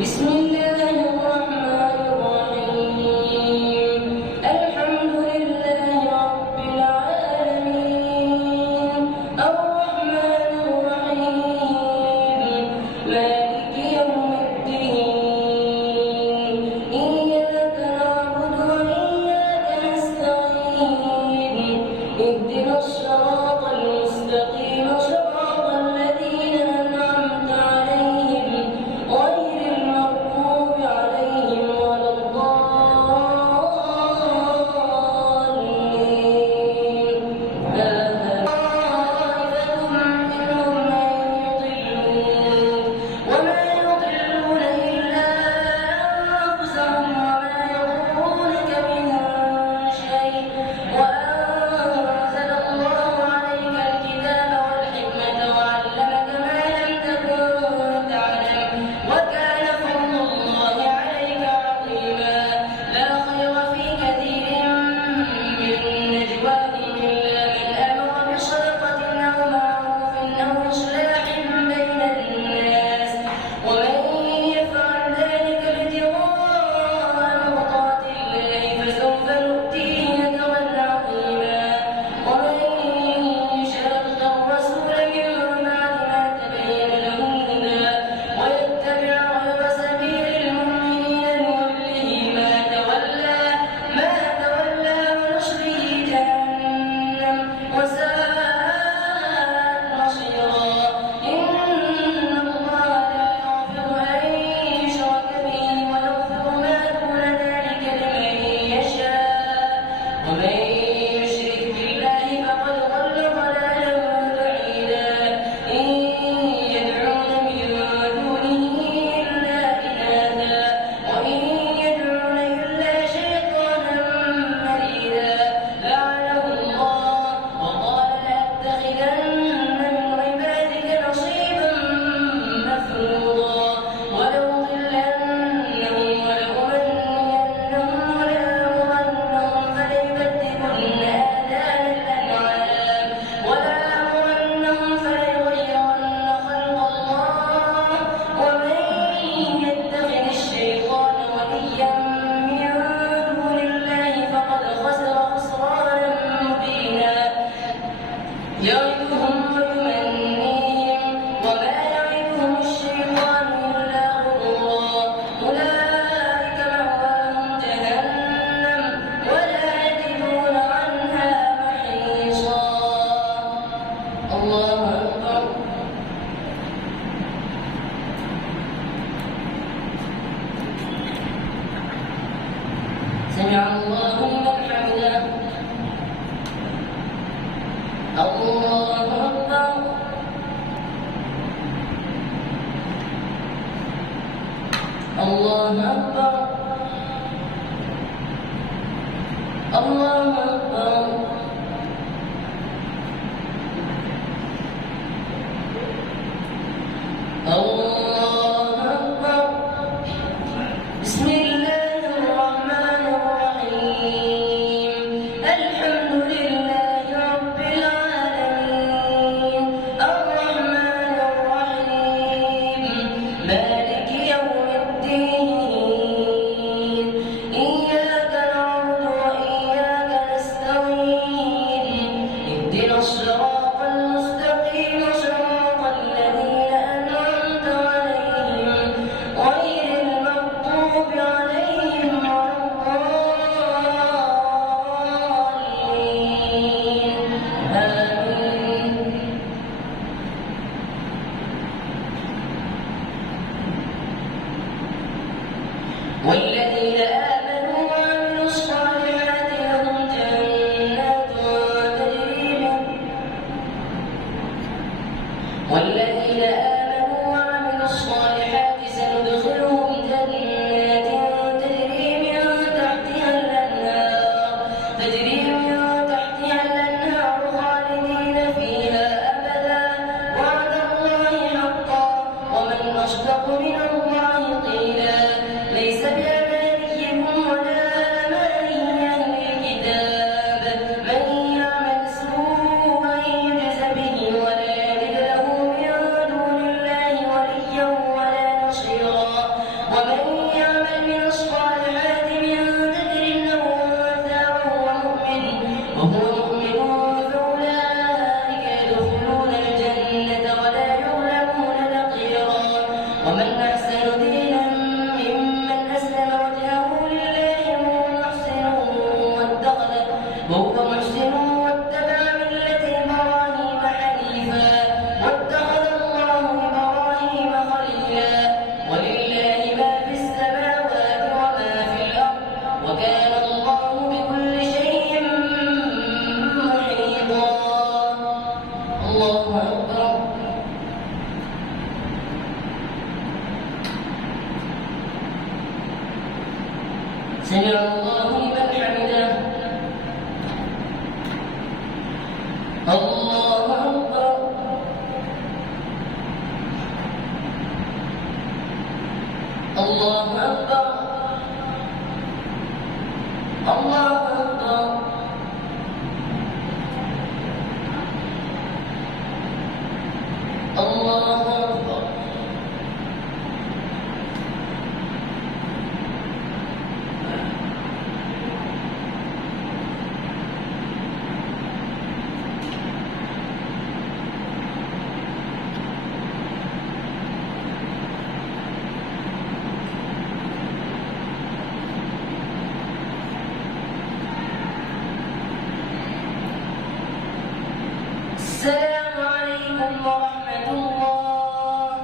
بسم الله الرحمن الرحيم الحمد لله رب العالمين الرحمن الرحيم مالك يوم الدين إياك نعبد وإياك نستعين اهدنا الصراط المستقيم صراط الذين أنعمت عليهم غير المغضوب عليهم ولا الضالين طائفة منهم من يضلون وما يضلون إلا أنفسهم وما يضرونك من شيء وأنزل الله عليك الكتاب والحكمة وعلمك ما لم تكن تعلم وكان فضل الله عليك عظيما لا خير في كثير من نجواهم إلا من أمر بصدقة أو معروف أو إصلاح بين الناس ومن يفعل ذلك ابتغاء مرضات الله فسوف نؤتيه أجرا عظيما ومن يشاق الرسول من بعد ما تبين له الهدى ويتبع غير سبيل المؤمنين نوله ما تولى ونصله جهنم وساءت مصيرا إن الله لا يغفر أن يشرك به ويغفر ما دون ذلك لمن يشاء ومن يشرك بالله فقد ضل ضلالا بعيدا إن يدعون من دونه إلا إناثا وإن يدعون إلا شيطانا مريدا لعنه الله وقال لأتخذن من عبادك نصيبا مفروضا ولأضلنهم ولأمنينهم ولآمرنهم فليبتكن آذان الأنعام ولآمرنهم فليغيرن خلق الله ومن يتخذ الشيطان وليا من دون الله فقد خسر خسرانا مبينا يعدهم ويمنيهم وما يعدهم الشيطان إلا غرورا أولئك مأواهم جهنم ولا يجدون عنها محيصا الله أكبر سمع الله لمن حمده الله أكبر الله أكبر الله أكبر الله أكبر بسم الله الرحمن الرحيم الحمد لله رب العالمين الرحمن الرحيم مالك يوم الدين إياك نعبد وإياك نستعين اهدنا الصراط المستقيم صراط الذين أنعمت عليهم غير المغضوب عليهم ولا الضالين آمين والذين آمنوا وعملوا الصالحات لهم جنات تجري من والذين آمنوا وعملوا الصالحات سندخلهم جنات تجري من تحتها الأنهار خالدين فيها أبدا وعد الله حقا ومن أصدق من الله قيلا ليس بأمانيكم سمع الله لمن حمده. الله أكبر. الله أكبر. الله أكبر. الله أكبر. السلام عليكم ورحمة الله.